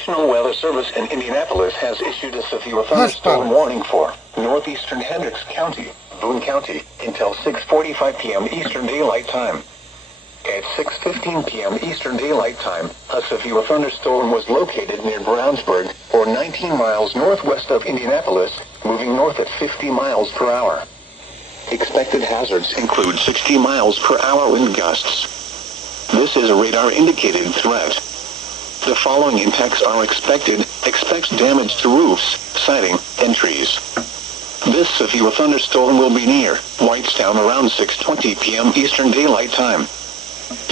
National Weather Service in Indianapolis has issued a severe thunderstorm warning for northeastern Hendricks County, Boone County, until 6:45 p.m. Eastern Daylight Time. At 6:15 p.m. Eastern Daylight Time, a severe thunderstorm was located near Brownsburg, or 19 miles northwest of Indianapolis, moving north at 50 miles per hour. Expected hazards include 60 miles per hour wind gusts. This is a radar-indicated threat. The following impacts are expected. Expect damage to roofs, siding, and trees. This severe thunderstorm will be near Whitestown around 6:20 p.m. Eastern Daylight Time.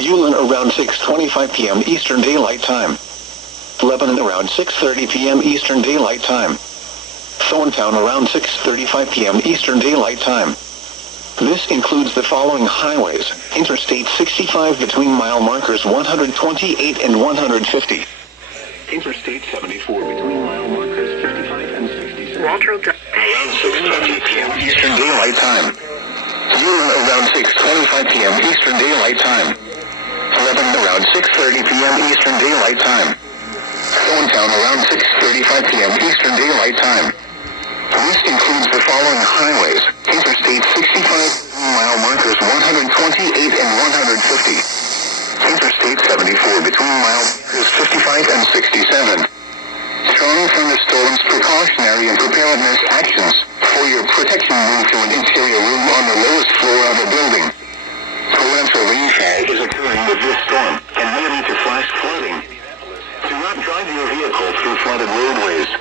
Ulen around 6:25 p.m. Eastern Daylight Time. Lebanon around 6:30 p.m. Eastern Daylight Time. Thorntown around 6:35 p.m. Eastern Daylight Time. This includes the following highways: Interstate 65 between mile markers 128 and 150. Interstate 74 between mile markers 55 and 67. Around 6:20 p.m. Eastern Daylight Time. Ulen around 6:25 p.m. Eastern Daylight Time. Lebanon around 6:30 p.m. Eastern Daylight Time. Thorntown around 6:35 p.m. Eastern Daylight Time. This includes the following highways: Interstate 65, mile markers 128 and 150. Interstate 74 between mile markers 55 and 67. Strong thunderstorms precautionary and preparedness actions. For your protection, move to an interior room on the lowest floor of a building. Torrential rainfall is occurring with this storm, and may lead to flash flooding. Do not drive your vehicle through flooded roadways.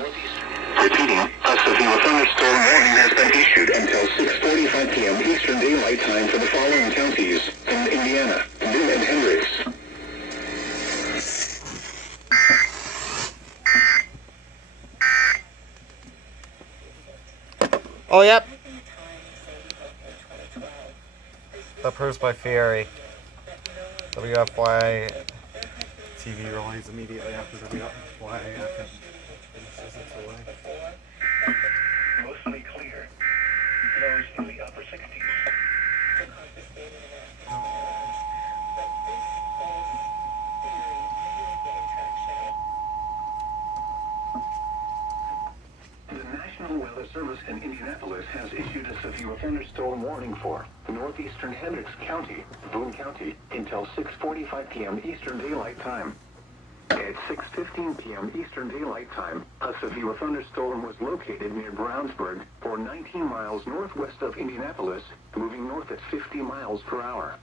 Repeating, a severe thunderstorm warning has been issued until 6:45 p.m. Eastern Daylight Time for the following counties in Indiana, Boone and Hendricks. Oh, yep. Approved by Fieri. WFY TV release immediately after WFY. Mostly clear. Lows in the upper 60s. The National Weather Service in Indianapolis has issued a severe thunderstorm warning for northeastern Hendricks County, Boone County, until 6:45 p.m. Eastern Daylight Time. At 6:15 p.m. Eastern Daylight Time, a severe thunderstorm was located near Brownsburg, or 19 miles northwest of Indianapolis, moving north at 50 miles per hour.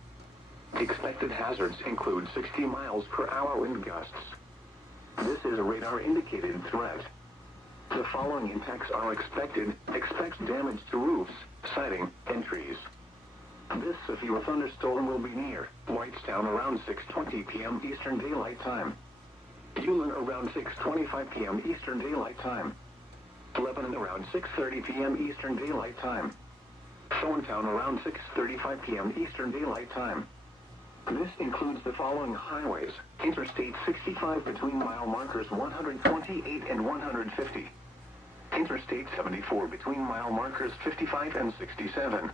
Expected hazards include 60 miles per hour wind gusts. This is a radar-indicated threat. The following impacts are expected. Expect damage to roofs, siding, and trees. This severe thunderstorm will be near Whitestown around 6:20 p.m. Eastern Daylight Time. Ulen around 6:25 p.m. Eastern Daylight Time. Lebanon around 6:30 p.m. Eastern Daylight Time. Thorntown around 6:35 p.m. Eastern Daylight Time. This includes the following highways: Interstate 65 between mile markers 128 and 150. Interstate 74 between mile markers 55 and 67.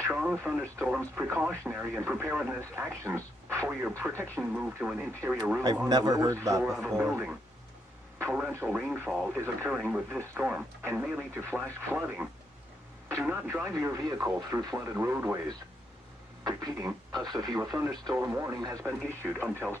Strong thunderstorms precautionary and preparedness actions. For your protection, move to an interior room on the lowest floor of a building. Torrential rainfall is occurring with this storm and may lead to flash flooding. Do not drive your vehicle through flooded roadways. Repeating, a severe thunderstorm warning has been issued until